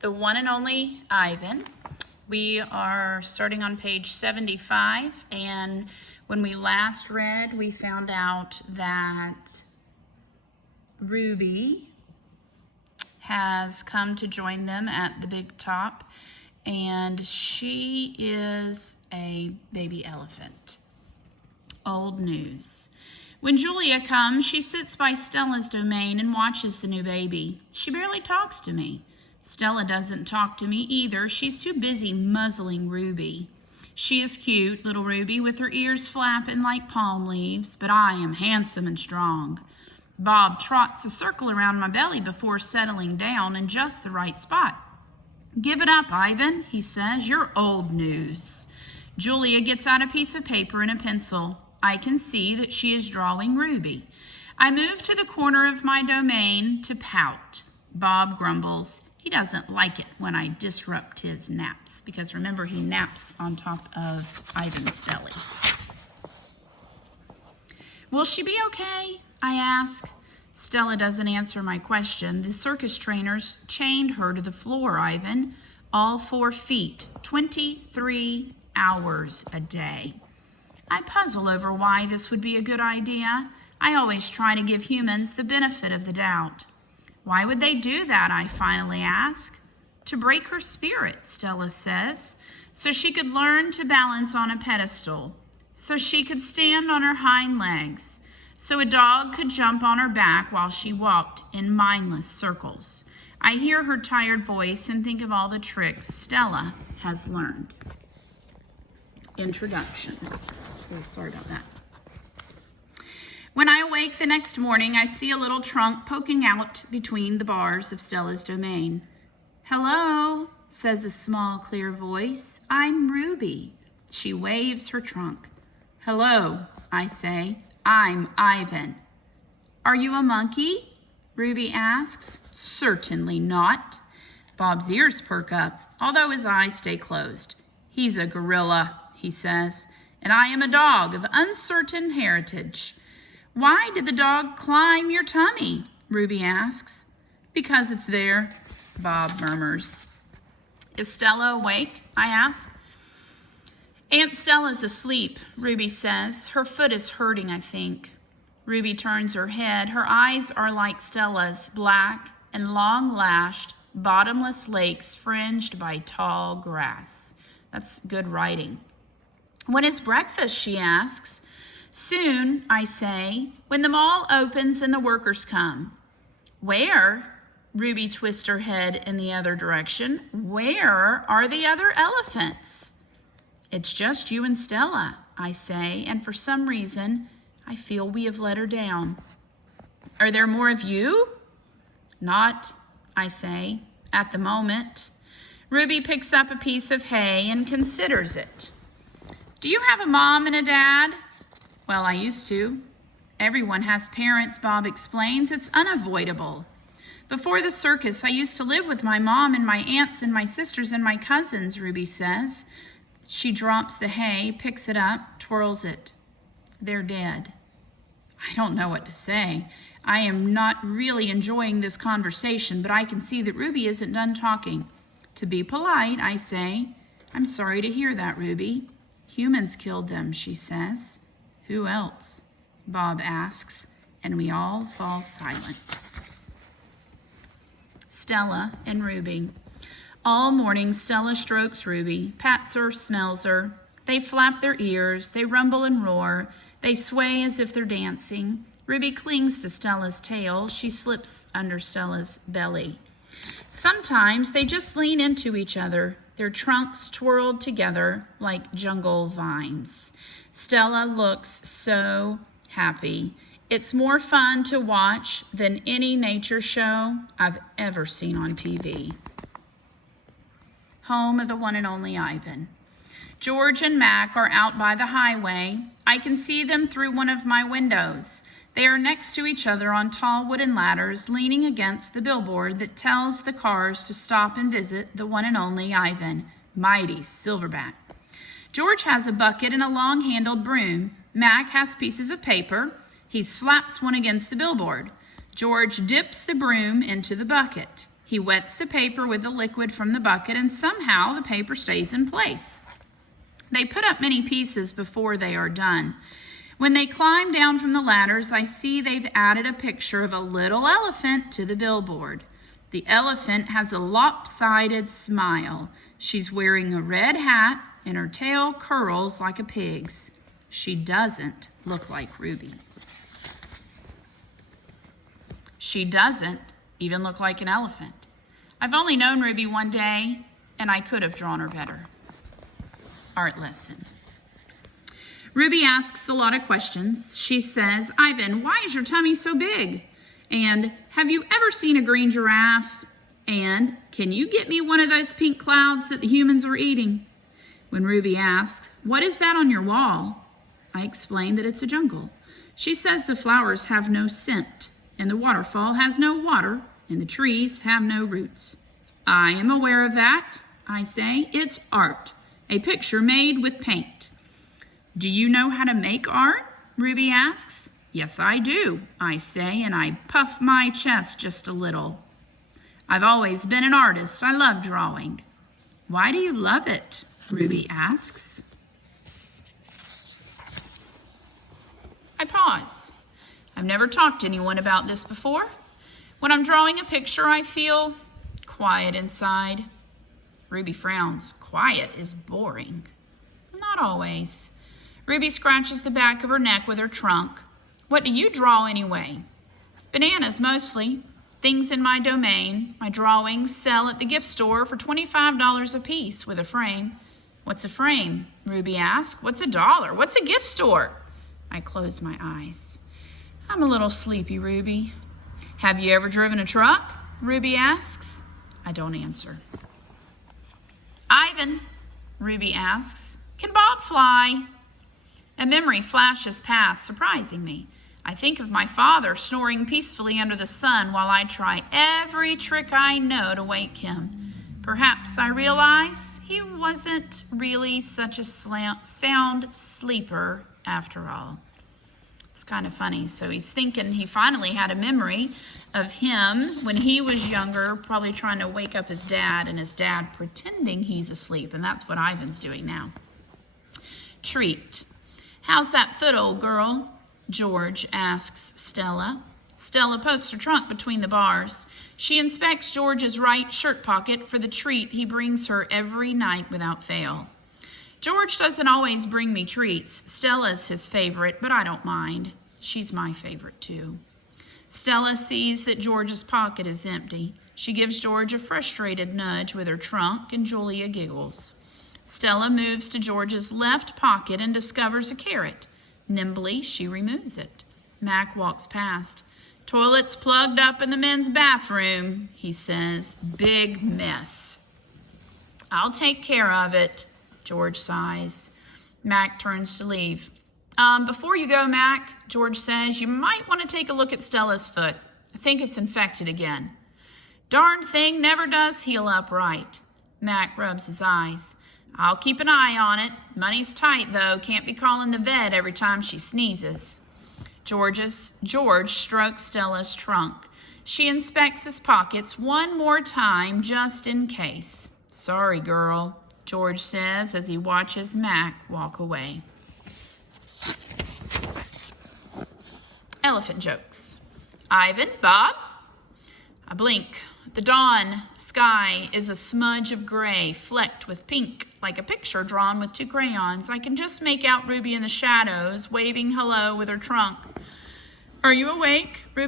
The One and Only Ivan. We are starting on page 75, and when we last read, we found out that Ruby has come to join them at the big top, and she is a baby elephant. Old news. When Julia comes, she sits by Stella's domain and watches the new baby. She barely talks to me. Stella doesn't talk to me either. She's too busy muzzling Ruby. She is cute, little Ruby, with her ears flapping like palm leaves, but I am handsome and strong. Bob trots a circle around my belly before settling down in just the right spot. "Give it up, Ivan," he says. "You're old news." Julia gets out a piece of paper and a pencil. I can see that she is drawing Ruby. I move to the corner of my domain to pout. Bob grumbles. He doesn't like it when I disrupt his naps, because remember, he naps on top of Ivan's belly. "Will she be okay?" I ask. Stella doesn't answer my question. The circus trainers chained her to the floor, Ivan. All 4 feet, 23 hours a day. I puzzle over why this would be a good idea. I always try to give humans the benefit of the doubt. "Why would they do that?" I finally ask. "To break her spirit," Stella says, "so she could learn to balance on a pedestal, so she could stand on her hind legs, so a dog could jump on her back while she walked in mindless circles." I hear her tired voice and think of all the tricks Stella has learned. Introductions. Oh, sorry about that. When I awake the next morning, I see a little trunk poking out between the bars of Stella's domain. "Hello," says a small, clear voice. "I'm Ruby." She waves her trunk. "Hello," I say. "I'm Ivan." "Are you a monkey?" Ruby asks. "Certainly not." Bob's ears perk up, although his eyes stay closed. "He's a gorilla," he says, "and I am a dog of uncertain heritage." "Why did the dog climb your tummy?" Ruby asks. "Because it's there," Bob murmurs. "Is Stella awake?" I ask. "Aunt Stella's asleep," Ruby says. "Her foot is hurting, I think." Ruby turns her head. Her eyes are like Stella's, black and long-lashed, bottomless lakes fringed by tall grass. That's good writing. "When is breakfast?" she asks. "Soon," I say, "when the mall opens and the workers come." "Where?" Ruby twists her head in the other direction. "Where are the other elephants?" "It's just you and Stella," I say, and for some reason, I feel we have let her down. "Are there more of you?" "Not," I say, "at the moment." Ruby picks up a piece of hay and considers it. "Do you have a mom and a dad?" "Well, I used to." "Everyone has parents," Bob explains. "It's unavoidable." "Before the circus, I used to live with my mom and my aunts and my sisters and my cousins," Ruby says. She drops the hay, picks it up, twirls it. "They're dead." I don't know what to say. I am not really enjoying this conversation, but I can see that Ruby isn't done talking. To be polite, I say, "I'm sorry to hear that, Ruby." "Humans killed them," she says. "Who else?" Bob asks, and we all fall silent. Stella and Ruby. All morning, Stella strokes Ruby, pats her, smells her. They flap their ears, they rumble and roar, they sway as if they're dancing. Ruby clings to Stella's tail. She slips under Stella's belly. Sometimes they just lean into each other, their trunks twirled together like jungle vines. Stella looks so happy. It's more fun to watch than any nature show I've ever seen on TV. Home of the one and only Ivan. George and Mac are out by the highway. I can see them through one of my windows. They are next to each other on tall wooden ladders, leaning against the billboard that tells the cars to stop and visit the one and only Ivan, mighty silverback. George has a bucket and a long-handled broom. Mac has pieces of paper. He slaps one against the billboard. George dips the broom into the bucket. He wets the paper with the liquid from the bucket, and somehow the paper stays in place. They put up many pieces before they are done. When they climb down from the ladders, I see they've added a picture of a little elephant to the billboard. The elephant has a lopsided smile. She's wearing a red hat, and her tail curls like a pig's. She doesn't look like Ruby. She doesn't even look like an elephant. I've only known Ruby one day, and I could have drawn her better. Art lesson. Ruby asks a lot of questions. She says, Ivan, why is your tummy so big? And have you ever seen a green giraffe? And can you get me one of those pink clouds that the humans are eating? When Ruby asks, what is that on your wall? I explain that it's a jungle. She says the flowers have no scent, and the waterfall has no water, and the trees have no roots. I am aware of that, I say. It's art, a picture made with paint. Do you know how to make art? Ruby asks. Yes, I do, I say, and I puff my chest just a little. I've always been an artist. I love drawing. Why do you love it? Ruby asks. I pause. I've never talked to anyone about this before. When I'm drawing a picture, I feel quiet inside. Ruby frowns. Quiet is boring. Not always. Ruby scratches the back of her neck with her trunk. What do you draw anyway? Bananas mostly. Things in my domain. My drawings sell at the gift store for $25 a piece with a frame. What's a frame? Ruby asks. What's $1? What's a gift store? I close my eyes. I'm a little sleepy, Ruby. Have you ever driven a truck? Ruby asks. I don't answer. Ivan, Ruby asks, can Bob fly? A memory flashes past, surprising me. I think of my father snoring peacefully under the sun while I try every trick I know to wake him. Perhaps I realize he wasn't really such a sound sleeper after all. It's kind of funny. So he's thinking he finally had a memory of him when he was younger, probably trying to wake up his dad, and his dad pretending he's asleep. And that's what Ivan's doing now. Treat. How's that foot, old girl? George asks Stella. Stella pokes her trunk between the bars. She inspects George's right shirt pocket for the treat he brings her every night without fail. George doesn't always bring me treats. Stella's his favorite, but I don't mind. She's my favorite too. Stella sees that George's pocket is empty. She gives George a frustrated nudge with her trunk, and Julia giggles. Stella moves to George's left pocket and discovers a carrot. Nimbly, she removes it. Mac walks past. Toilet's plugged up in the men's bathroom, he says. Big mess. I'll take care of it, George sighs. Mac turns to leave. Before you go, Mac, George says, you might want to take a look at Stella's foot. I think it's infected again. Darned thing never does heal up right. Mac rubs his eyes. I'll keep an eye on it. Money's tight, though. Can't be calling the vet every time she sneezes. George strokes Stella's trunk. She inspects his pockets one more time, just in case. Sorry, girl, George says as he watches Mac walk away. Elephant jokes. Ivan, Bob? I blink. The dawn sky is a smudge of gray, flecked with pink, like a picture drawn with 2 crayons. I can just make out Ruby in the shadows, waving hello with her trunk. Are you awake, Ruby?